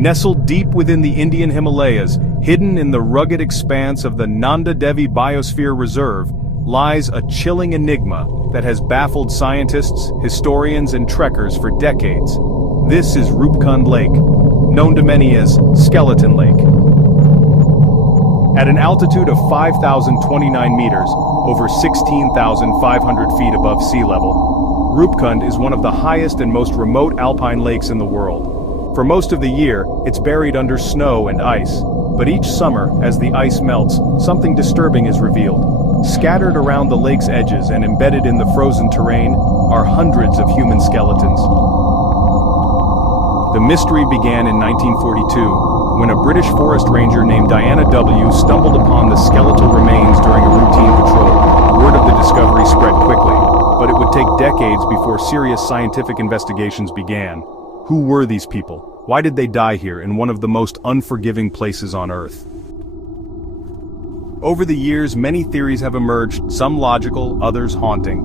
Nestled deep within the Indian Himalayas, hidden in the rugged expanse of the Nanda Devi Biosphere Reserve, lies a chilling enigma that has baffled scientists, historians and trekkers for decades. This is Roopkund Lake, known to many as Skeleton Lake. At an altitude of 5,029 meters, over 16,500 feet above sea level, Roopkund is one of the highest and most remote alpine lakes in the world. For most of the year, it's buried under snow and ice, but each summer, as the ice melts, something disturbing is revealed. Scattered around the lake's edges and embedded in the frozen terrain are hundreds of human skeletons. The mystery began in 1942, when a British forest ranger named Diana W. stumbled upon the skeletal remains during a routine patrol. Word of the discovery spread quickly, but it would take decades before serious scientific investigations began. Who were these people? Why did they die here in one of the most unforgiving places on Earth? Over the years, many theories have emerged, some logical, others haunting.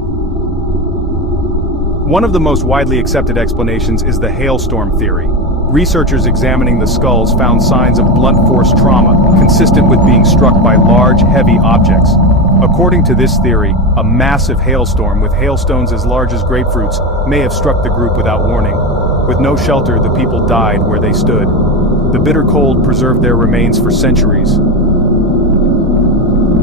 One of the most widely accepted explanations is the hailstorm theory. Researchers examining the skulls found signs of blunt force trauma, consistent with being struck by large, heavy objects. According to this theory, a massive hailstorm with hailstones as large as grapefruits may have struck the group without warning. With no shelter, the people died where they stood. The bitter cold preserved their remains for centuries.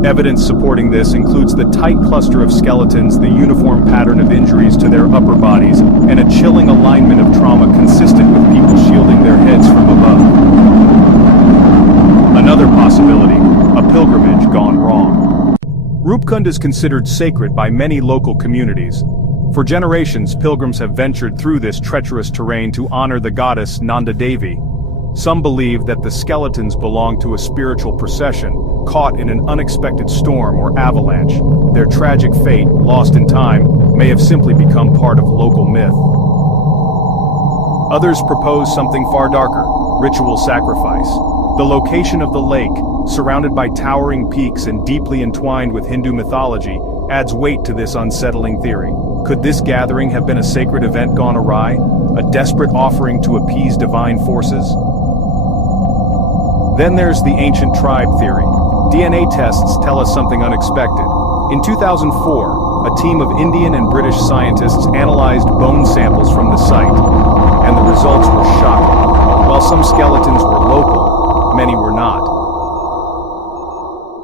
Evidence supporting this includes the tight cluster of skeletons, the uniform pattern of injuries to their upper bodies, and a chilling alignment of trauma consistent with people shielding their heads from above. Another possibility, a pilgrimage gone wrong. Roopkund is considered sacred by many local communities. For generations, pilgrims have ventured through this treacherous terrain to honor the goddess Nanda Devi. Some believe that the skeletons belong to a spiritual procession, caught in an unexpected storm or avalanche. Their tragic fate, lost in time, may have simply become part of local myth. Others propose something far darker, ritual sacrifice. The location of the lake, surrounded by towering peaks and deeply entwined with Hindu mythology, adds weight to this unsettling theory. Could this gathering have been a sacred event gone awry? A desperate offering to appease divine forces? Then there's the ancient tribe theory. DNA tests tell us something unexpected. In 2004, a team of Indian and British scientists analyzed bone samples from the site, and the results were shocking. While some skeletons were local, many were not.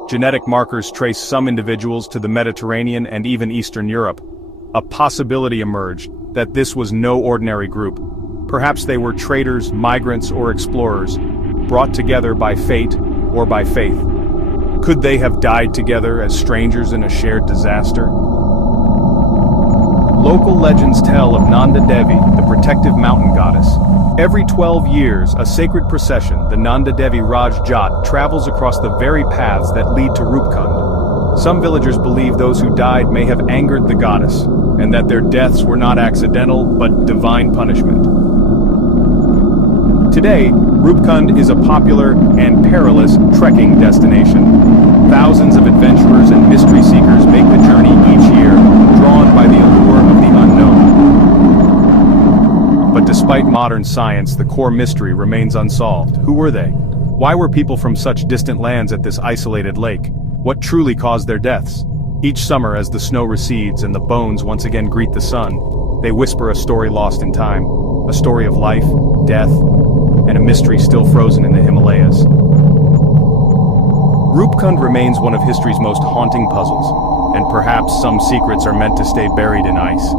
Genetic markers trace some individuals to the Mediterranean and even Eastern Europe. A possibility emerged that this was no ordinary group. Perhaps they were traders, migrants, or explorers, brought together by fate or by faith. Could they have died together as strangers in a shared disaster? Local legends tell of Nanda Devi, the protective mountain goddess. Every 12 years, a sacred procession, the Nanda Devi Raj Jat, travels across the very paths that lead to Roopkund. Some villagers believe those who died may have angered the goddess, and that their deaths were not accidental, but divine punishment. Today, Roopkund is a popular and perilous trekking destination. Thousands of adventurers and mystery seekers make the journey each year, drawn by the allure of the unknown. But despite modern science, the core mystery remains unsolved. Who were they? Why were people from such distant lands at this isolated lake? What truly caused their deaths? Each summer, as the snow recedes and the bones once again greet the sun, they whisper a story lost in time, a story of life, death, and a mystery still frozen in the Himalayas. Roopkund remains one of history's most haunting puzzles, and perhaps some secrets are meant to stay buried in ice.